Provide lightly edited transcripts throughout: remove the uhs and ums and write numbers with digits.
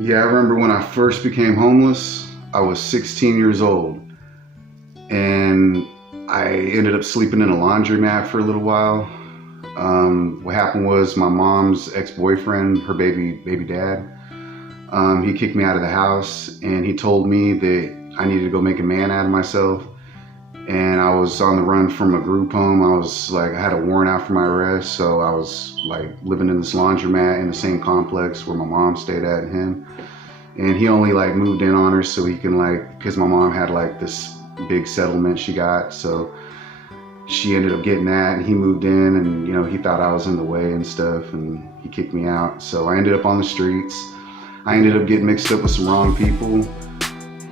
Yeah, I remember when I first became homeless, I was 16 years old, and I ended up sleeping in a laundromat for a little while. What happened was my mom's ex-boyfriend, her baby dad, he kicked me out of the house, and he told me that I needed to go make a man out of myself. And I was on the run from a group home. I had a warrant out for my arrest, so I was like living in this laundromat in the same complex where my mom stayed at and him. And he only like moved in on her so he can like, because my mom had like this big settlement she got, so she ended up getting that, and he moved in, and he thought I was in the way and stuff, and he kicked me out. So I ended up on the streets. I ended up getting mixed up with some wrong people,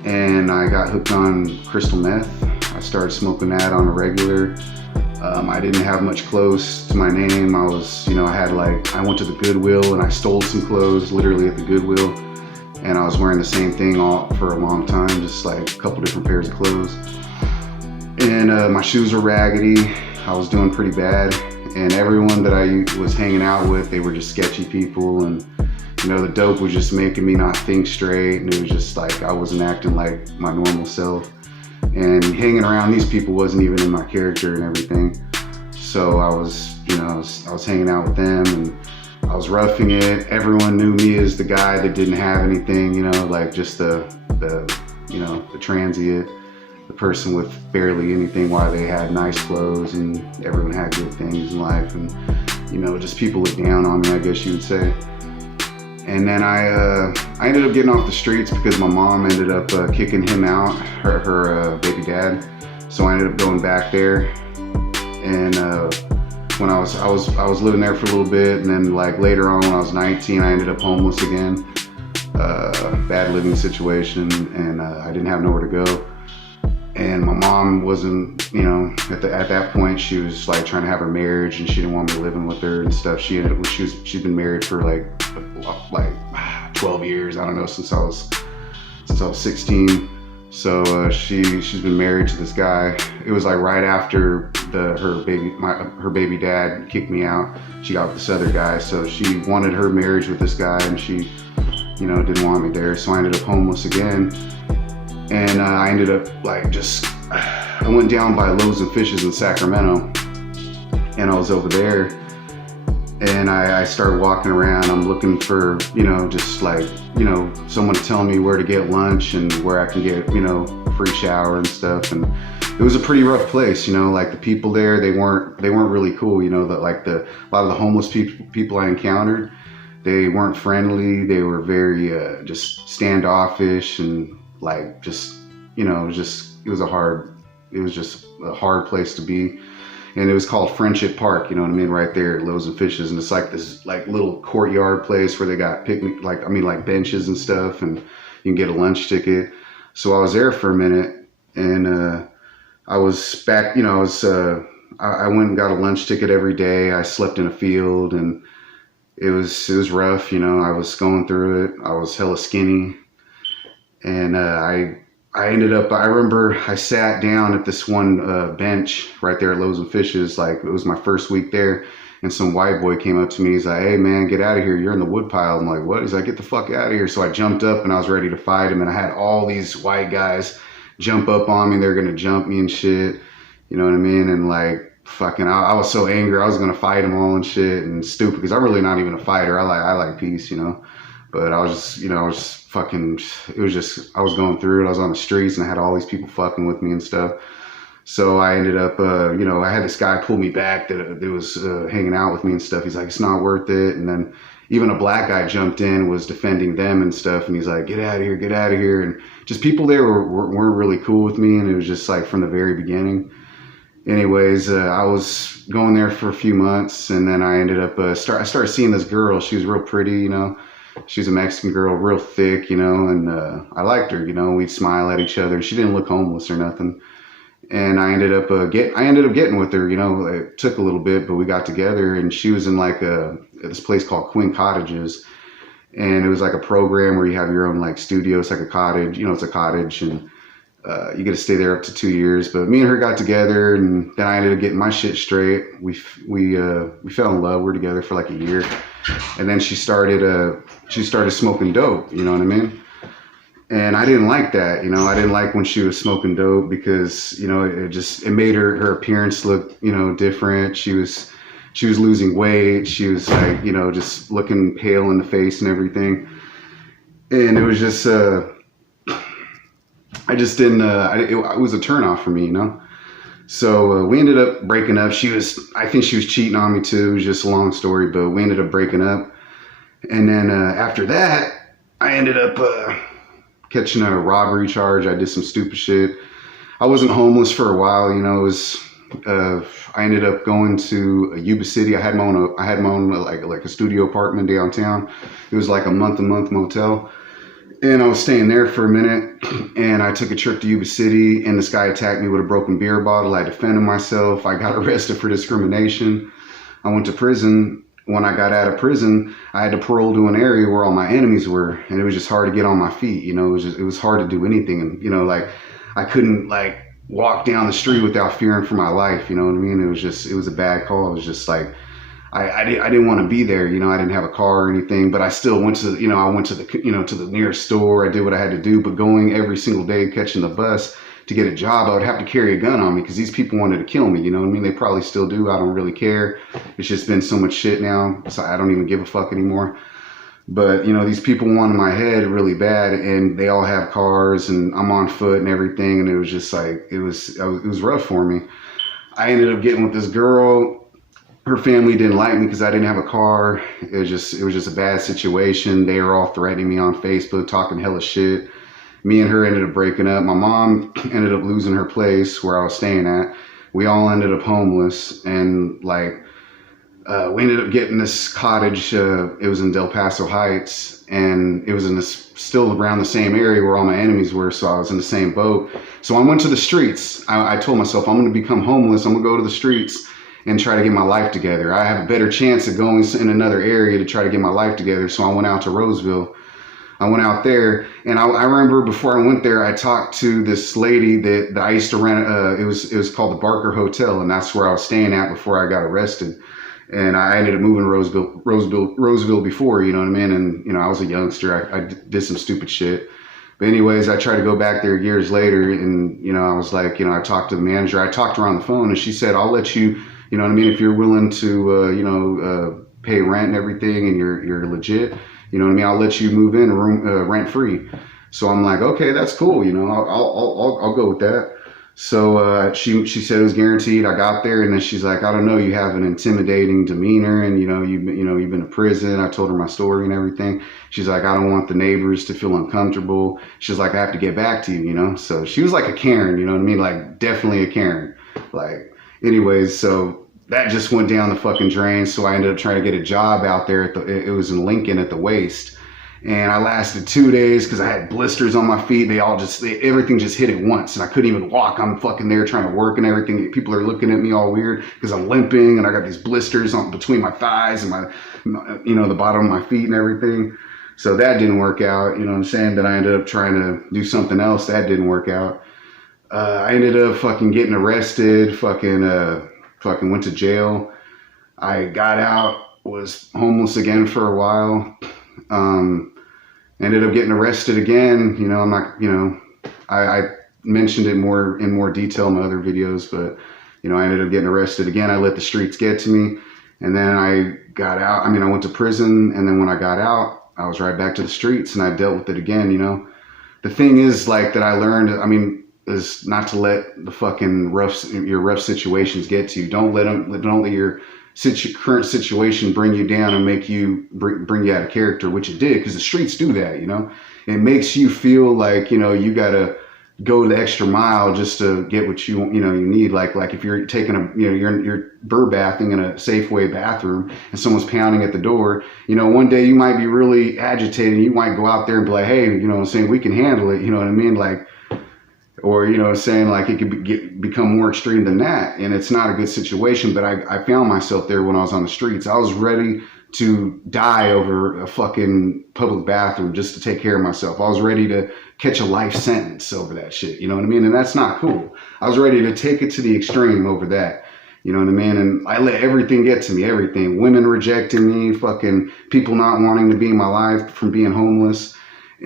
and I got hooked on crystal meth. I started smoking that on a regular. I didn't have much clothes to my name. I went to the Goodwill and I stole some clothes literally at the Goodwill, and I was wearing the same thing all for a long time, just like a couple different pairs of clothes. And my shoes were raggedy. I was doing pretty bad, and everyone that I was hanging out with, they were just sketchy people, and the dope was just making me not think straight, and it was just like I wasn't acting like my normal self. And hanging around these people wasn't even in my character and everything. So I was hanging out with them, and I was roughing it. Everyone knew me as the guy that didn't have anything, like just the transient, the person with barely anything while they had nice clothes, and everyone had good things in life, and just people looked down on me, I guess you would say. And then I ended up getting off the streets because my mom ended up kicking him out, her baby dad. So I ended up going back there, and when I was living there for a little bit, and then like later on when I was 19, I ended up homeless again. Bad living situation, and I didn't have nowhere to go. And my mom wasn't, at that point she was like trying to have her marriage, and she didn't want me living with her and stuff. She's been married for like 12 years, I don't know, since I was 16. So she's been married to this guy. It was like right after her baby dad kicked me out. She got with this other guy, so she wanted her marriage with this guy, and she didn't want me there. So I ended up homeless again. And I ended up I went down by Loaves and Fishes in Sacramento, and I was over there, and I started walking around. I'm looking for, someone to tell me where to get lunch and where I can get, a free shower and stuff. And it was a pretty rough place, like the people there, they weren't really cool, a lot of the homeless people I encountered, they weren't friendly. They were very just standoffish, and like it was just a hard place to be. And it was called Friendship Park, right there at Loaves and Fishes. And it's like this like little courtyard place where they got benches and stuff, and you can get a lunch ticket. So I was there for a minute, and I was back, I went and got a lunch ticket every day. I slept in a field, and it was rough, I was going through it. I was hella skinny. And I ended up, I remember I sat down at this one bench right there at Loaves and Fishes. Like, it was my first week there, and some white boy came up to me. He's like, "Hey man, get out of here. You're in the woodpile." I'm like, "What?" He's like, "Get the fuck out of here." So I jumped up, and I was ready to fight him. And I had all these white guys jump up on me. They're going to jump me and shit. You know what I mean? And like, fucking, I was so angry. I was going to fight them all and shit, and stupid, because I'm really not even a fighter. I like peace, But I was just, I was going through it. I was on the streets, and I had all these people fucking with me and stuff. So I ended up, I had this guy pull me back that was hanging out with me and stuff. He's like, "It's not worth it." And then even a black guy jumped in, was defending them and stuff. And he's like, "Get out of here, get out of here." And just people there weren't really cool with me. And it was just like from the very beginning. Anyways, I was going there for a few months, and then I ended up, I started seeing this girl. She was real pretty, She's a Mexican girl, real thick, and I liked her, we'd smile at each other. She didn't look homeless or nothing. And I ended up getting with her, it took a little bit, but we got together, and she was in like this place called Quinn Cottages. And it was like a program where you have your own like studio. It's like a cottage, it's a cottage, and you get to stay there up to 2 years. But me and her got together, and then I ended up getting my shit straight. We fell in love. We were together for like a year. and then she started smoking dope. You know what I mean? And I didn't like that. You know, I didn't like when she was smoking dope because, you know, it made her appearance look, you know, different. She was losing weight. She was like, you know, just looking pale in the face and everything. And it was just, I just didn't, it was a turnoff for me, you know? So we ended up breaking up. I think she was cheating on me too. It was just a long story, but we ended up breaking up. And then after that, I ended up catching a robbery charge. I did some stupid shit. I wasn't homeless for a while, you know. It was I ended up going to Yuba City. I had my own like a studio apartment downtown. It was like a month motel. And I was staying there for a minute, and I took a trip to Yuba City, and this guy attacked me with a broken beer bottle. I defended myself. I got arrested for discrimination. I went to prison. When I got out of prison, I had to parole to an area where all my enemies were, and it was just hard to get on my feet. You know, it was hard to do anything, and you know, like I couldn't like walk down the street without fearing for my life. You know what I mean? It was a bad call. It was just like I didn't want to be there. You know, I didn't have a car or anything, but I still went to, you know, I went to the, you know, to the nearest store. I did what I had to do, but going every single day, catching the bus to get a job, I would have to carry a gun on me because these people wanted to kill me. You know what I mean? They probably still do. I don't really care. It's just been so much shit now. So I don't even give a fuck anymore. But, you know, these people wanted my head really bad, and they all have cars, and I'm on foot and everything. And it was just like, it was rough for me. I ended up getting with this girl. Her family didn't like me because I didn't have a car. It was just a bad situation. They were all threatening me on Facebook, talking hella shit. Me and her ended up breaking up. My mom ended up losing her place where I was staying at. We all ended up homeless, and like we ended up getting this cottage. It was in Del Paso Heights, and it was in this still around the same area where all my enemies were. So I was in the same boat. So I went to the streets. I told myself, I'm going to become homeless. I'm going to go to the streets and try to get my life together. I have a better chance of going in another area to try to get my life together. So I went out to Roseville. I went out there, and I remember before I went there, I talked to this lady that I used to rent. It was called the Barker Hotel, and that's where I was staying at before I got arrested. And I ended up moving to Roseville before, you know what I mean? And, you know, I was a youngster. I did some stupid shit. But anyways, I tried to go back there years later, and, you know, I was like, you know, I talked to the manager. I talked to her on the phone, and she said, I'll let you, you know what I mean, if you're willing to, pay rent and everything, and you're legit, you know what I mean, I'll let you move in rent free. So I'm like, okay, that's cool. You know, I'll go with that. So she said it was guaranteed. I got there, and then she's like, I don't know, you have an intimidating demeanor, and you've been to prison. I told her my story and everything. She's like, I don't want the neighbors to feel uncomfortable. She's like, I have to get back to you, you know. So she was like a Karen, you know what I mean, like definitely a Karen. Like, anyways, so that just went down the fucking drain. So I ended up trying to get a job out there it was in Lincoln at the Waste. And I lasted 2 days because I had blisters on my feet. Everything just hit at once, and I couldn't even walk. I'm fucking there trying to work and everything. People are looking at me all weird because I'm limping, and I got these blisters between my thighs and the bottom of my feet and everything. So that didn't work out. You know what I'm saying? Then I ended up trying to do something else. That didn't work out. I ended up fucking getting arrested. Fucking went to jail. I got out, was homeless again for a while. Ended up getting arrested again. You know, I'm not, you know, I mentioned it in more detail in my other videos, but, you know, I ended up getting arrested again. I let the streets get to me, and then I got out. I mean, I went to prison, and then when I got out, I was right back to the streets, and I dealt with it again, you know. The thing is, like, that I learned, I mean, is not to let the fucking your rough situations get to you. Don't let your current situation bring you down and make you bring you out of character, which it did, because the streets do that, you know. It makes you feel like, you know, you gotta go the extra mile just to get what you need. Like if you're taking you're bird bathing in a Safeway bathroom and someone's pounding at the door, you know, one day you might be really agitated. You might go out there and be like, hey, you know what I'm saying, we can handle it, you know what I mean, like. Or, you know, saying like it could become more extreme than that. And it's not a good situation. But I found myself there when I was on the streets. I was ready to die over a fucking public bathroom just to take care of myself. I was ready to catch a life sentence over that shit. You know what I mean? And that's not cool. I was ready to take it to the extreme over that. You know what I mean? And I let everything get to me, everything. Women rejecting me, fucking people not wanting to be in my life from being homeless.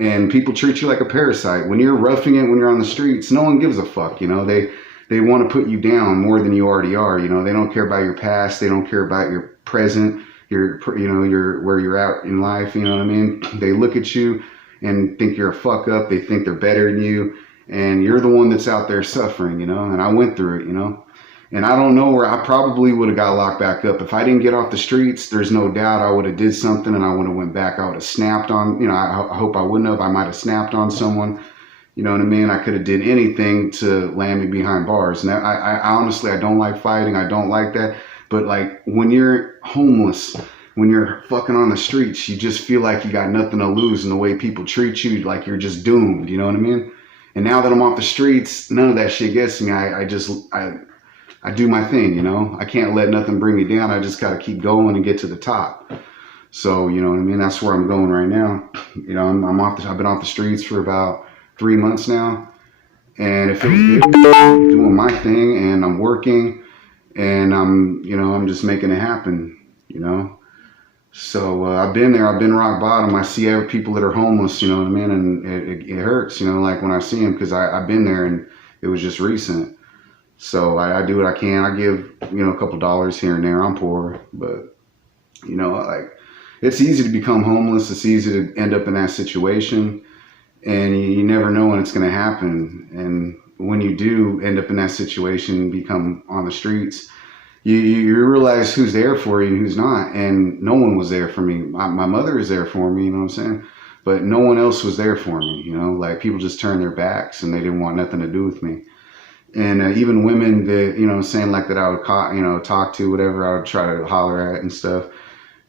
And people treat you like a parasite. When you're roughing it, when you're on the streets, no one gives a fuck, you know? They want to put you down more than you already are, you know? They don't care about your past, they don't care about your present, your where you're at in life, you know what I mean? They look at you and think you're a fuck up, they think they're better than you, and you're the one that's out there suffering, you know? And I went through it, you know? And I don't know where I probably would have got locked back up. If I didn't get off the streets, there's no doubt I would have did something and I would have went back. I would have snapped on, you know, I hope I wouldn't have. I might have snapped on someone. You know what I mean? I could have did anything to land me behind bars. And I honestly, I don't like fighting. I don't like that. But like when you're homeless, when you're fucking on the streets, you just feel like you got nothing to lose. And the way people treat you, like you're just doomed. You know what I mean? And now that I'm off the streets, none of that shit gets me. I do my thing, you know. I can't let nothing bring me down. I just got to keep going and get to the top. So, you know what I mean? That's where I'm going right now. You know, I've been off the streets for about 3 months now, and it feels good. I'm doing my thing, and I'm working, and I'm just making it happen, you know. So I've been there. I've been rock bottom. I see other people that are homeless, you know what I mean, and it hurts, you know, like when I see them, because I've been there, and it was just recent. So I do what I can. I give, you know, a couple dollars here and there. I'm poor, but, you know, like it's easy to become homeless. It's easy to end up in that situation, and you never know when it's going to happen. And when you do end up in that situation and become on the streets, you realize who's there for you and who's not. And no one was there for me. My mother is there for me, you know what I'm saying? But no one else was there for me, you know, like people just turned their backs and they didn't want nothing to do with me. And even women that, you know, saying like that I would, talk to, whatever, I would try to holler at and stuff.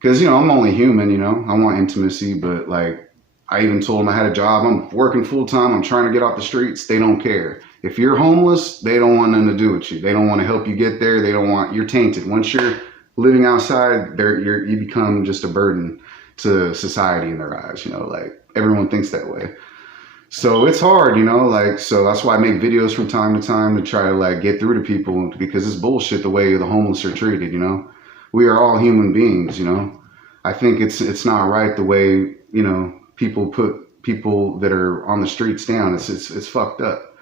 Because, you know, I'm only human, you know, I want intimacy, but like I even told them I had a job. I'm working full time. I'm trying to get off the streets. They don't care. If you're homeless, they don't want nothing to do with you. They don't want to help you get there. They don't want, you're tainted. Once you're living outside, you become just a burden to society in their eyes, you know, like everyone thinks that way. So it's hard, you know, like, so that's why I make videos from time to time to try to like get through to people, because it's bullshit the way the homeless are treated, you know. We are all human beings, you know. I think it's not right the way, you know, people put people that are on the streets down. It's fucked up,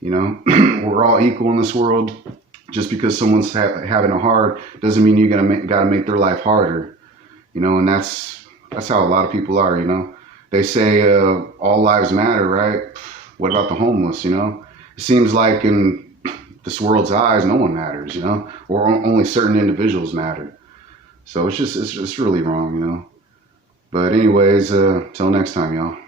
you know. We're all equal in this world. Just because someone's having it hard doesn't mean you gotta make their life harder, you know. And that's how a lot of people are, you know. They say all lives matter, right? What about the homeless, you know? It seems like in this world's eyes, no one matters, you know? Or only certain individuals matter. So it's really wrong, you know? But anyways, till next time, y'all.